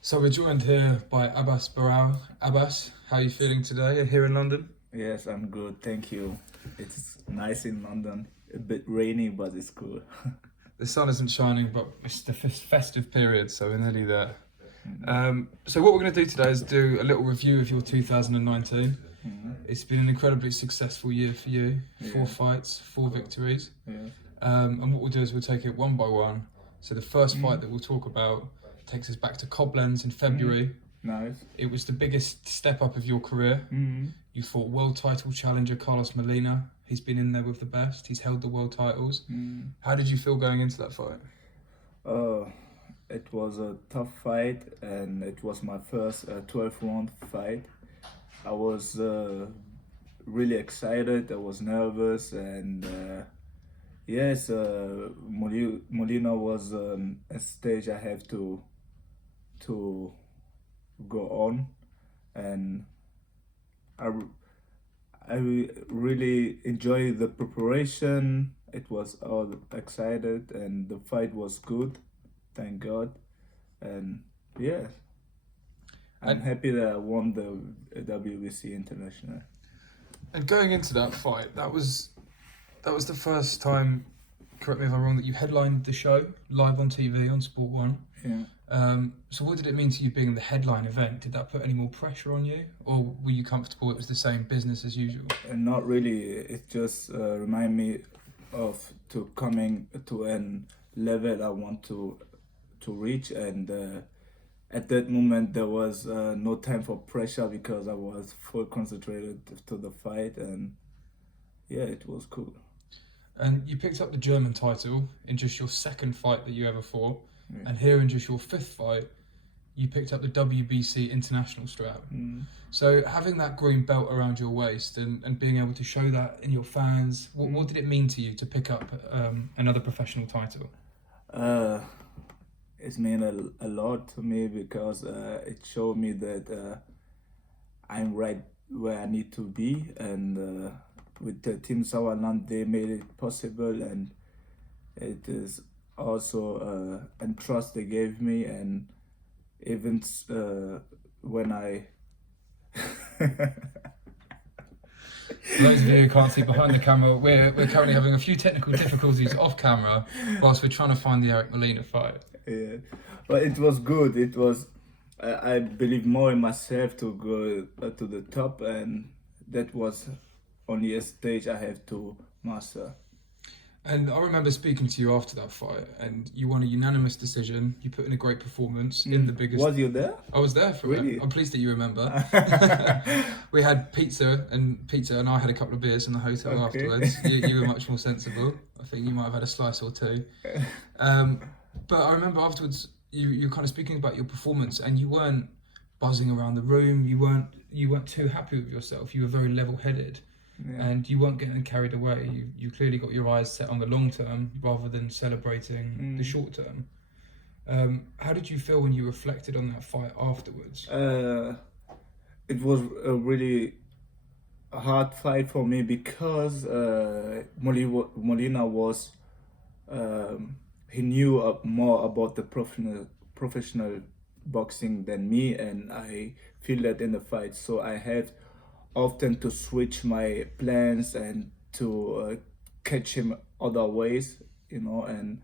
So we're joined here by Abass Baraou. Abass, how are you feeling today here in London? Yes, I'm good, thank you. It's nice in London. A bit rainy, but it's cool. The sun isn't shining, but it's the festive period, so we're nearly there. Mhm. So what we're going to do today is do a little review of your 2019. Mhm. It's been an incredibly successful year for you. Four Yeah. fights, four victories. Yeah. And what we'll do is we'll take it one by one. So the first fight Mhm. that we'll talk about takes us back to Koblenz in February. Nice. It was the biggest step up of your career. Mhm. You fought world title challenger Carlos Molina. He's been in there with the best. He's held the world titles. Mhm. How did you feel going into that fight? Uh, it was a tough fight, and it was my first 12-round fight. I was really excited. I was nervous, and yes, Molina was a stage I have to go on, and I really enjoy the preparation. It was all excited, and the fight was good, thank God. And yeah, I'm And, happy that I won the WBC International. and going into that fight, that was the first time, correct me if I'm wrong, that you headlined the show live on TV on Sport One. Yeah. So what did it mean to you being the headline event? Did that put any more pressure on you, or were you comfortable it was the same business as usual? And not really. It just remind me of to coming to an level I want to reach, and at that moment there was no time for pressure because I was full concentrated to the fight, and yeah, it was cool. And you picked up the German title in just your second fight that you ever fought, Yeah. and here in just your fifth fight, you picked up the WBC international strap. So having that green belt around your waist and being able to show that in your fans, what did it mean to you to pick up another professional title? Uh, it's meant a lot to me because it showed me that I'm right where I need to be, and with the Team Sauerland, they made it possible, and it is also a trust they gave me, and even when I For those of you who can't see behind the camera, we're currently having a few technical difficulties off camera whilst we're trying to find the Eric Molina fight. yeah, but it was good. It was I believe more in myself to go to the top, and that was only a stage I have to master. And I remember speaking to you after that fight, and you won a unanimous decision. You put in a great performance in the biggest. Was you there? I was there for Really? it. I'm pleased that you remember. We had pizza, and I had a couple of beers in the hotel Okay. afterwards. You were much more sensible. I think you might have had a slice or two. But I remember afterwards, you were kind of speaking about your performance, and you weren't buzzing around the room. You weren't too happy with yourself. You were very level-headed. Yeah. And you weren't getting carried away. You clearly got your eyes set on the long term rather than celebrating the short term. How did you feel when you reflected on that fight afterwards? It was a really hard fight for me because Molina was he knew more about the professional boxing than me, and I feel that in the fight. So I had often to switch my plans and to catch him other ways, and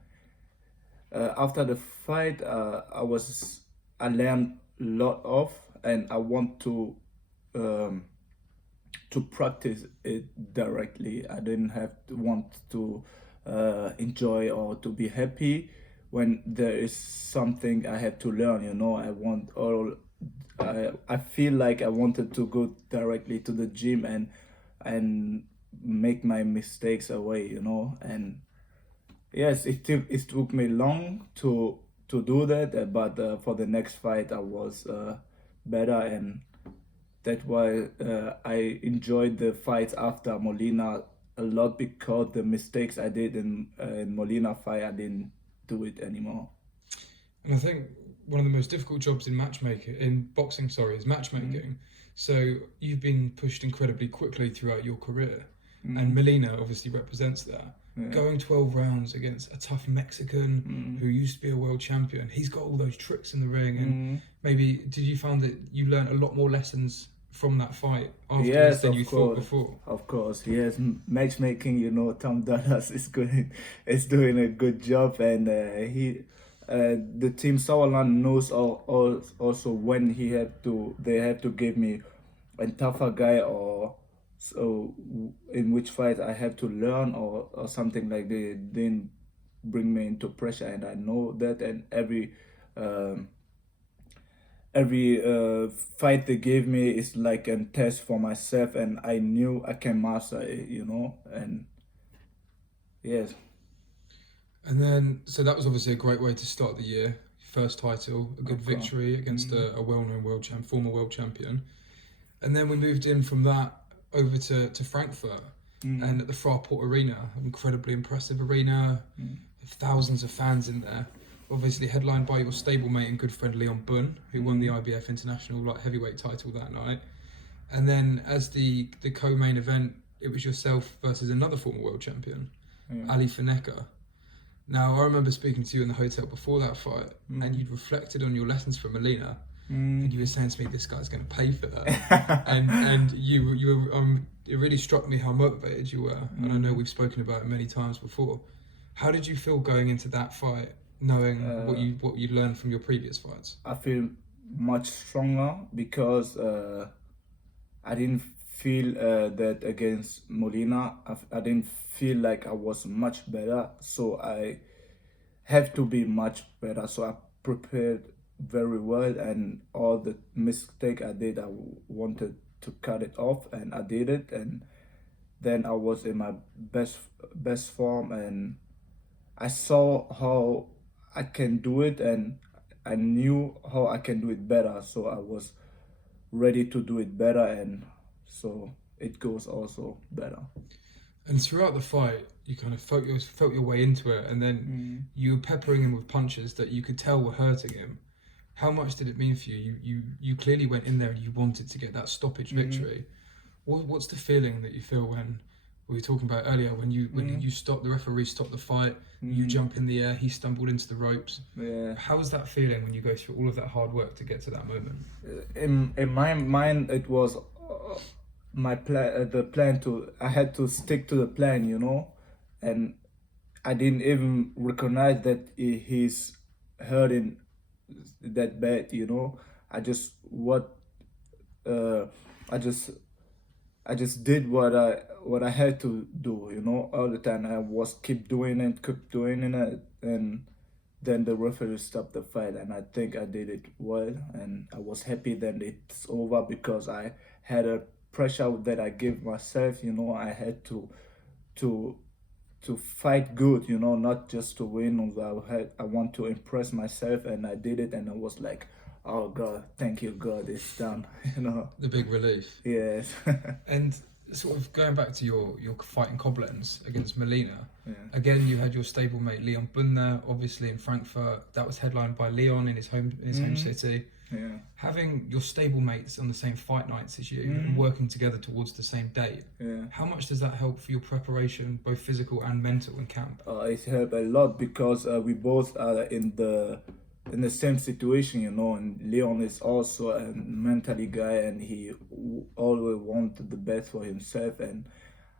after the fight, I learned a lot of, and I want um, to practice it directly. I didn't want to enjoy or to be happy when there is something I have to learn. I feel like I wanted to go directly to the gym and make my mistakes away, and yes, it took me long to do that, but for the next fight I was better, and that's why I enjoyed the fights after Molina a lot, because the mistakes I did in Molina fight, I didn't do it anymore. And I think one of the most difficult jobs in boxing, is matchmaking. So you've been pushed incredibly quickly throughout your career, and Molina obviously represents that. Going 12 rounds against a tough Mexican who used to be a world champion. He's got all those tricks in the ring. And maybe, did you find that you learned a lot more lessons from that fight afterwards than you thought before? Of course, yes. Matchmaking, Tom Dallas is doing a good job, and the team Sauerland knows also when they have to give me a tougher guy, or so in which fight I have to learn, or something like they didn't bring me into pressure, and I know that. And every fight they gave me is like a test for myself, and I knew I can master it, and yes. And then, so that was obviously a great way to start the year. First title, a good victory against a well-known former world champion. And then we moved in from that over to Frankfurt and at the Fraport Arena, incredibly impressive arena, thousands of fans in there. Obviously headlined by your stablemate and good friend Leon Bun, who won the IBF International Light Heavyweight title that night. And then as the co-main event, it was yourself versus another former world champion, Ali Fineka. Now, I remember speaking to you in the hotel before that fight, and you'd reflected on your lessons from Molina, and you were saying to me, "This guy's going to pay for that." and you were, it really struck me how motivated you were, and I know we've spoken about it many times before. How did you feel going into that fight, knowing what you learned from your previous fights? I feel much stronger because I didn't feel that against Molina. I didn't feel like I was much better, so I have to be much better. So I prepared very well, and all the mistake I did, I wanted to cut it off, and I did it. And then I was in my best form, and I saw how I can do it, and I knew how I can do it better. So I was ready to do it better, and so it goes also better. And throughout the fight, you kind of felt your way into it, and then you were peppering him with punches that you could tell were hurting him. How much did it mean for you? You clearly went in there and you wanted to get that stoppage victory. What's the feeling that you feel when we were talking about earlier, when you stop, the referee stopped the fight, you jump in the air, he stumbled into the ropes. Yeah. How was that feeling when you go through all of that hard work to get to that moment? In my mind, it was my plan. The plan I had to stick to the plan, and I didn't even recognize that he's hurting that bad, I just did what I had to do, all the time. I was keep doing it, and then the referee stopped the fight, and I think I did it well, and I was happy that it's over, because I had a pressure that I gave myself. I had to fight good, not just to win. I want to impress myself, and I did it, and I was like, oh God, thank you God, it's done. The big relief. Yes. And sort of going back to your fight in Koblenz against Molina, again you had your stablemate Leon Bun there, obviously in Frankfurt. That was headlined by Leon in his home city. Yeah. Having your stablemates on the same fight nights as you and working together towards the same date, how much does that help for your preparation, both physical and mental, in camp? It helped a lot, because we both are in the same situation, and Leon is also a mentally guy, and he always wanted the best for himself, and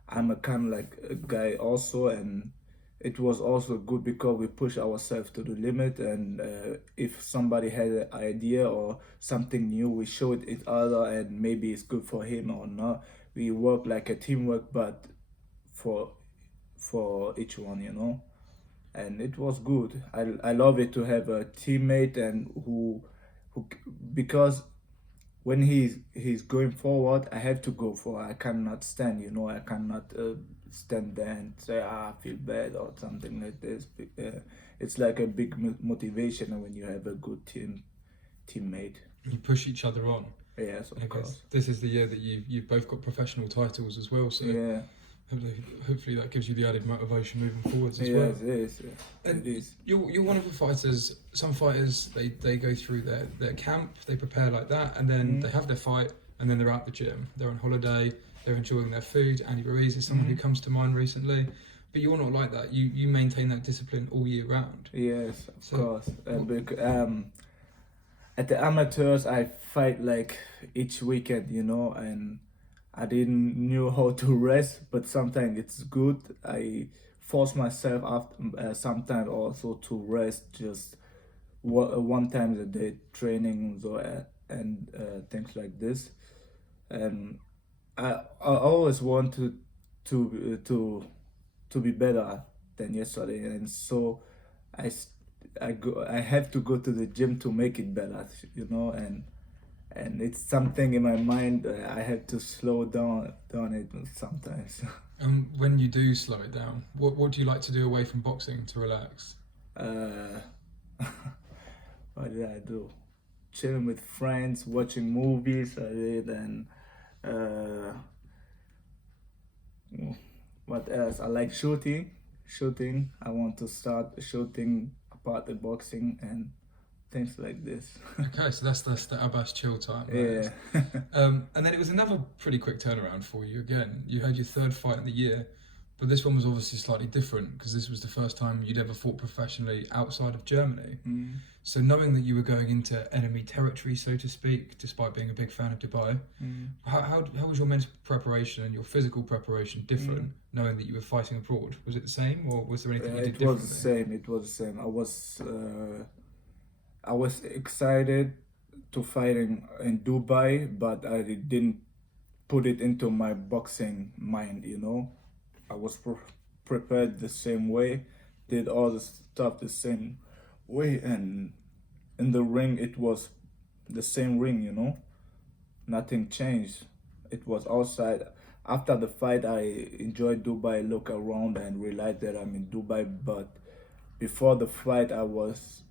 I'm a kind of like a guy also, and it was also good because we push ourselves to the limit, and if somebody had an idea or something new, we show it each other, and maybe it's good for him or not. We work like a teamwork, but for each one, and it was good. I love it to have a teammate, and who because when he's going forward, I have to go forward. I cannot stand, I cannot stand there and say, I feel bad or something like this. It's like a big motivation when you have a good teammate. You push each other on. Yes, of course. This is the year that you've both got professional titles as well, so yeah. Hopefully that gives you the added motivation moving forwards as well. Yes, it is. You're one of the fighters. Some fighters they go through their camp, they prepare like that, and then they have their fight, and then they're out the gym. They're on holiday. They're enjoying their food. Andy Ruiz is someone who comes to mind recently. But you're not like that. You maintain that discipline all year round. Yes, of So course. At the amateurs, I fight like each weekend, you know, and I didn't knew how to rest, but sometimes it's good. I force myself after sometimes also to rest, just one time a day training so and things like this. And I always want to be better than yesterday, and so I s- I have to go to the gym to make it better, you know, and it's something in my mind. I have to slow down it sometimes. when you do slow it down, what do you like to do away from boxing to relax? uh, what did I do? Chilling with friends, watching movies. I did, and uh, what else? I like shooting. Shooting. I want to start shooting apart the boxing and things like this. Okay, so that's the Abass chill time. Yeah. And then it was another pretty quick turnaround for you. Again, you had your third fight in the year, but this one was obviously slightly different because this was the first time you'd ever fought professionally outside of Germany. Mm. So knowing that you were going into enemy territory, so to speak, despite being a big fan of Dubai, Mm. how was your mental preparation and your physical preparation different, knowing that you were fighting abroad? Was it the same, or was there anything you did It was differently? the same. It was the same. I was excited to fight in Dubai, but I didn't put it into my boxing mind. You know, I was prepared the same way, did all the stuff the same way, and in the ring it was the same ring. You know, nothing changed. It was outside. After the fight, I enjoyed Dubai, look around, and realized that I'm in Dubai. But before the fight, I was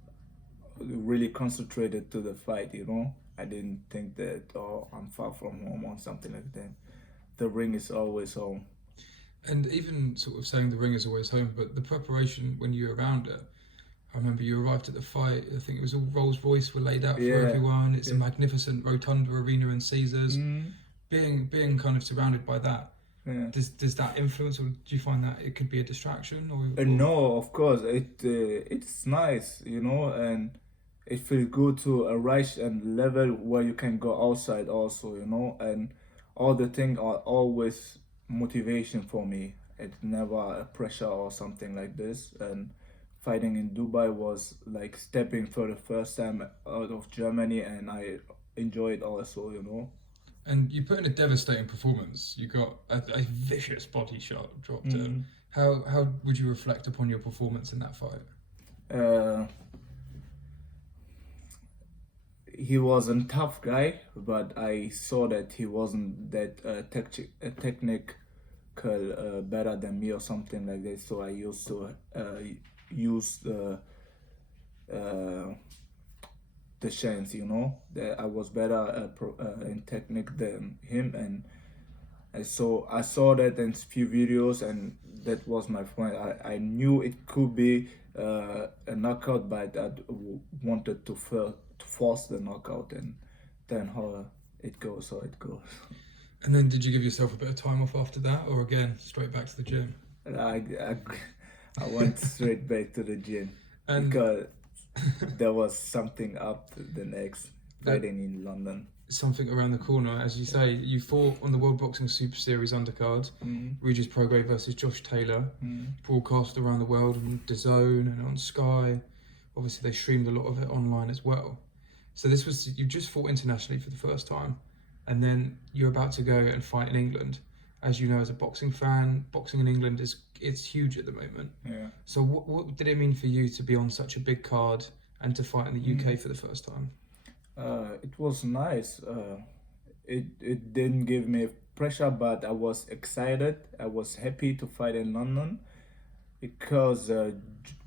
really concentrated to the fight. You know, I didn't think that I'm far from home or something like that. The ring is always home. And even sort of saying the ring is always home, but the preparation when you were around it, I remember you arrived at the fight. I think it was all Rolls Royce were laid out for Yeah. everyone. It's a Yeah. magnificent rotunda arena in Caesars. Mm. Being kind of surrounded by that, Yeah. does that influence, or do you find that it could be a distraction? No, of course, it's nice, you know, and it feels good to arrive and level where you can go outside also, you know, and all the things are always motivation for me. It's never a pressure or something like this. And fighting in Dubai was like stepping for the first time out of Germany, and I enjoyed also, you know. And you put in a devastating performance. You got a vicious body shot dropped in. How would you reflect upon your performance in that fight? Uh, he was a tough guy, but I saw that he wasn't that technical better than me or something like that. So I used to use uh, the chance, you know, that I was better in technique than him, and I saw that in few videos, and that was my point. I knew it could be a knockout, but I wanted to force the knockout, and then how it goes, how it goes. And then did you give yourself a bit of time off after that, or again straight back to the gym? I, I went straight back to the gym And because there was something up the next that fighting in London. something around the corner, as you say, you fought on the World Boxing Super Series undercard, Regis Prograis versus Josh Taylor, broadcast around the world on DAZN and on Sky. Obviously, they streamed a lot of it online as well. So this was, you just fought internationally for the first time, and then you're about to go and fight in England. As you know, as a boxing fan, boxing in England it's huge at the moment. Yeah. So what did it mean for you to be on such a big card and to fight in the UK for the first time? It was nice. It didn't give me pressure, but I was excited. I was happy to fight in London because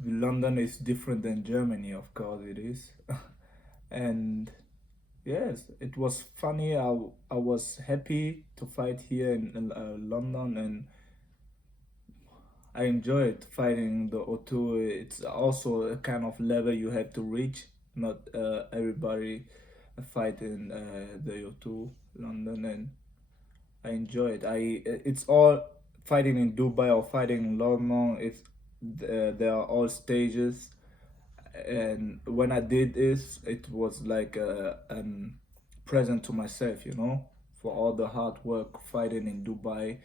London is different than Germany, of course it is. And yes, it was funny. I was happy to fight here in London, and I enjoyed fighting the O2. It's also a kind of level you have to reach. Not everybody fight in the O2 London, and I enjoy it. It's all fighting in Dubai or fighting in London, there are all stages. And when I did this, it was like a present to myself, you know, for all the hard work fighting in Dubai.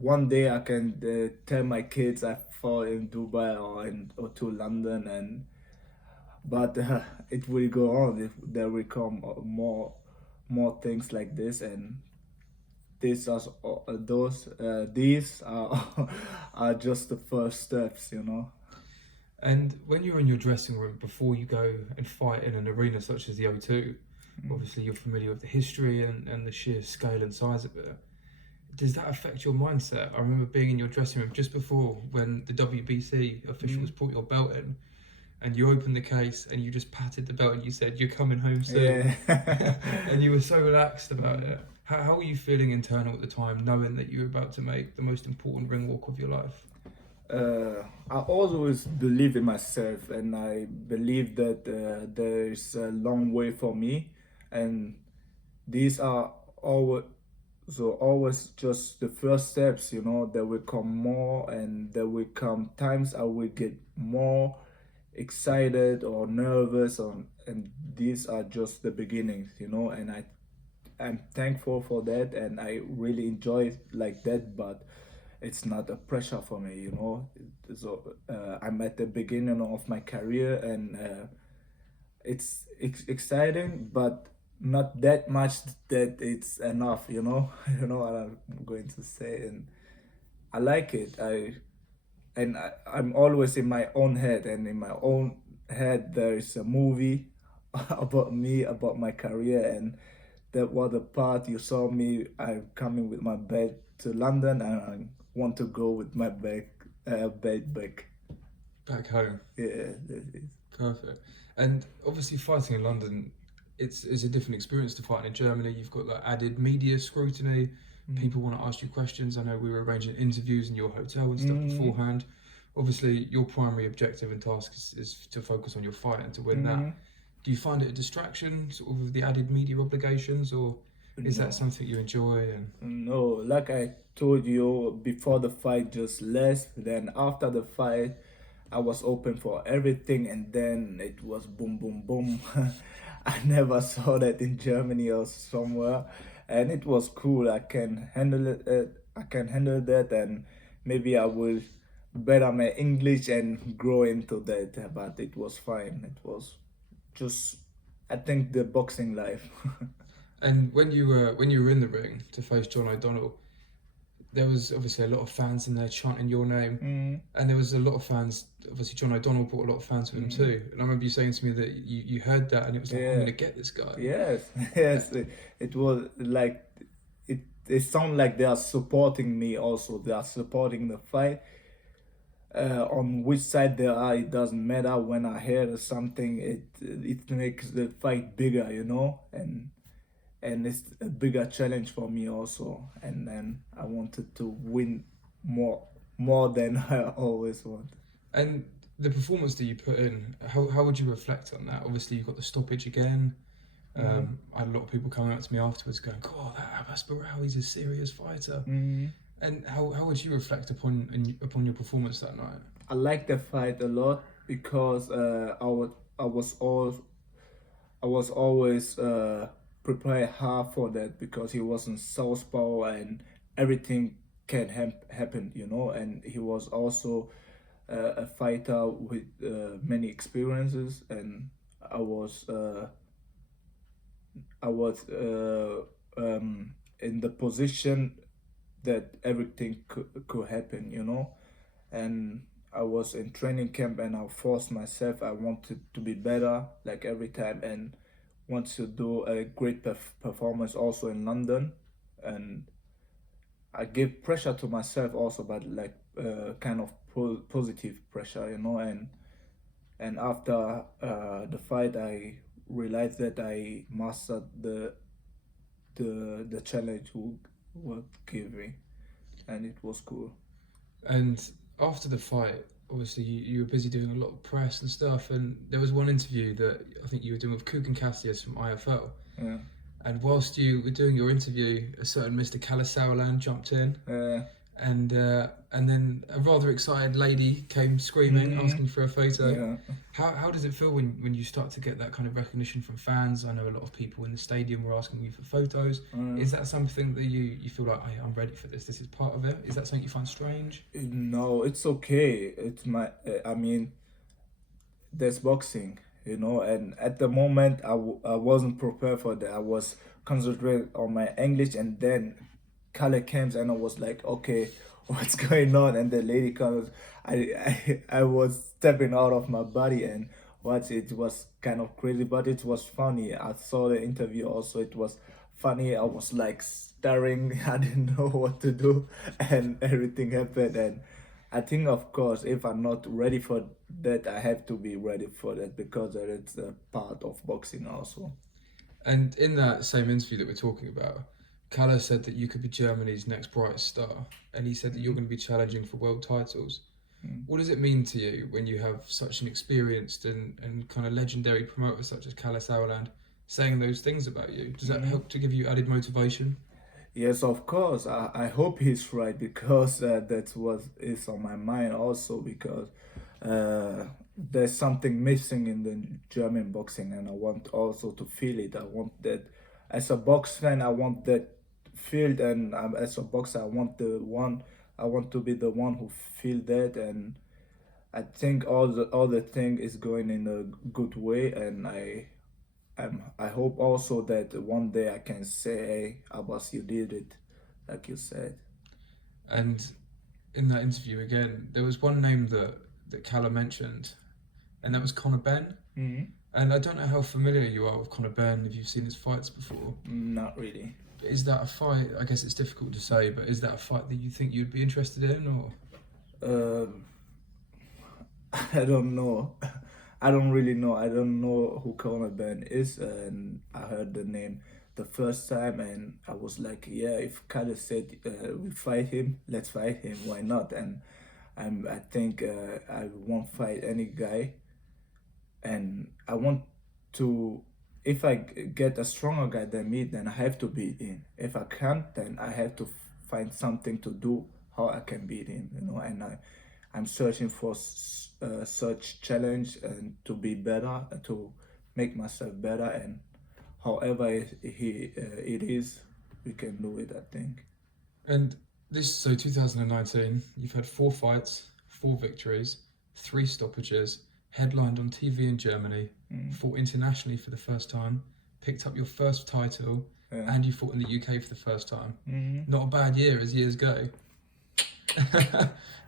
One day I can tell my kids I fought in Dubai or to London, and but it will go on. If there will come more things like this, and these are are just the first steps, you know. And when you're in your dressing room before you go and fight in an arena such as the O2, obviously you're familiar with the history and the sheer scale and size of it. Does that affect your mindset? I remember being in your dressing room just before when the WBC officials brought your belt in, and you opened the case and you just patted the belt and you said, "You're coming home soon." Yeah. And you were so relaxed about it. How were you feeling internal at the time, knowing that you were about to make the most important ring walk of your life? I always believe in myself, and I believe that there is a long way for me, and these are always just the first steps, you know. There will come more, and there will come times I will get more excited or nervous, and these are just the beginnings, you know. And I'm thankful for that, and I really enjoy it like that, but it's not a pressure for me, you know. So I'm at the beginning of my career, and it's exciting, but not that much that it's enough, you know. You know what I'm going to say, and I like it. I'm always in my own head, and in my own head there is a movie about me, about my career, and that was the part you saw me. I'm coming with my bag to London, and I want to go with my bag back. Back home. Yeah, that is. Perfect. And obviously fighting in London, it's a different experience to fighting in Germany. You've got like added media scrutiny. People want to ask you questions. I know we were arranging interviews in your hotel and stuff beforehand. Obviously, your primary objective and task is to focus on your fight and to win that. Do you find it a distraction, sort of, with the added media obligations, or is that something you enjoy? And No, like I told you before the fight, just less. Then after the fight, I was open for everything, and then it was boom, boom, boom. I never saw that in Germany or somewhere, and it was cool. I can handle it. I can handle that, and maybe I will better my English and grow into that. But it was fine. It was just, I think, the boxing life. and when you were in the ring to face John O'Donnell, there was obviously a lot of fans in there chanting your name, and there was a lot of fans. Obviously, John O'Donnell brought a lot of fans with him too. And I remember you saying to me that you heard that, and it was like, I'm gonna get this guy. Yes, yes. It was like it sounded like they are supporting me. Also, they are supporting the fight. On which side they are, it doesn't matter. When I hear something, it makes the fight bigger, you know, and it's a bigger challenge for me also. And then I wanted to win more than I always want. And the performance that you put in, how would you reflect on that? Obviously, you got the stoppage again. I had a lot of people coming up to me afterwards going, "God, that Abass Baraou, he's a serious fighter." And how would you reflect upon your performance that night? I like the fight a lot because I was always prepared hard for that, because he was in southpaw and everything can happen, you know. And he was also a fighter with many experiences, and I was in the position that everything could happen, you know. And I was in training camp, and I forced myself. I wanted to be better like every time, and want to do a great performance also in London. And I give pressure to myself also, but like kind of positive pressure, you know. And after the fight, I realized that I mastered the challenge who would give me, and it was cool. And after the fight, obviously you were busy doing a lot of press and stuff, and there was one interview that I think you were doing with Kugan Cassius from IFL. Yeah. And whilst you were doing your interview, a certain Mr. Kalasawalan jumped in. and then a rather excited lady came screaming, asking for a photo. Yeah. How does it feel when you start to get that kind of recognition from fans? I know a lot of people in the stadium were asking you for photos. Is that something that you feel like, hey, I'm ready for this? This is part of it. Is that something you find strange? No, it's okay. It's my. I mean, there's boxing, you know, and at the moment I wasn't prepared for that. I was concentrated on my English, and then color comes, and I was like, okay, what's going on? And the lady comes, I was stepping out of my body, and what, it was kind of crazy, but it was funny. I saw the interview also, it was funny. I was like staring, I didn't know what to do, and everything happened. And I think, of course, if I'm not ready for that, I have to be ready for that, because it's a part of boxing also. And in that same interview that we're talking about, Kalle said that you could be Germany's next brightest star, and he said that you're going to be challenging for world titles. What does it mean to you when you have such an experienced and kind of legendary promoter such as Kalle Sauerland saying those things about you? Does that help to give you added motivation? Yes, of course. I hope he's right, because that's what is on my mind also, because there's something missing in the German boxing, and I want also to feel it. I want that as a box fan. I want that field, and as a boxer, I want to be the one who feel that. And I think all the thing is going in a good way, and I hope also that one day I can say, hey, Abbas, you did it, like you said. And in that interview again, there was one name that Kalle mentioned, and that was Conor Benn. And I don't know how familiar you are with Conor Benn, if you've seen his fights before. Not really. Is that a fight? I guess it's difficult to say, but is that a fight that you think you'd be interested in, or? I don't know. I don't really know. I don't know who Conor Benn is, and I heard the name the first time, and I was like, yeah, if Kalle said we fight him, let's fight him. Why not? And I think I won't fight any guy, and I want to. If I get a stronger guy than me, then I have to beat him. If I can't, then I have to find something to do how I can beat him. You know, and I'm searching for such challenge, and to be better, to make myself better, and however it is, we can do it, I think. And so 2019, you've had 4 fights, 4 victories, 3 stoppages, headlined on TV in Germany, fought internationally for the first time, picked up your first title, and you fought in the UK for the first time. Not a bad year as years go.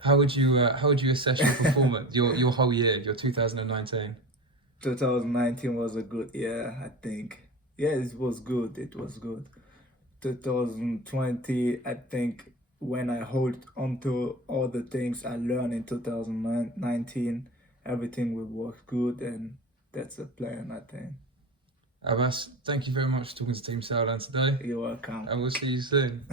How would you assess your performance, your whole year, your 2019? 2019 was a good year, I think. Yeah, it was good. It was good. 2020, I think, when I hold on to all the things I learned in 2019, everything will work good, and that's the plan, I think. Abass, thank you very much for talking to Team Sauerland today. You're welcome. And we'll see you soon.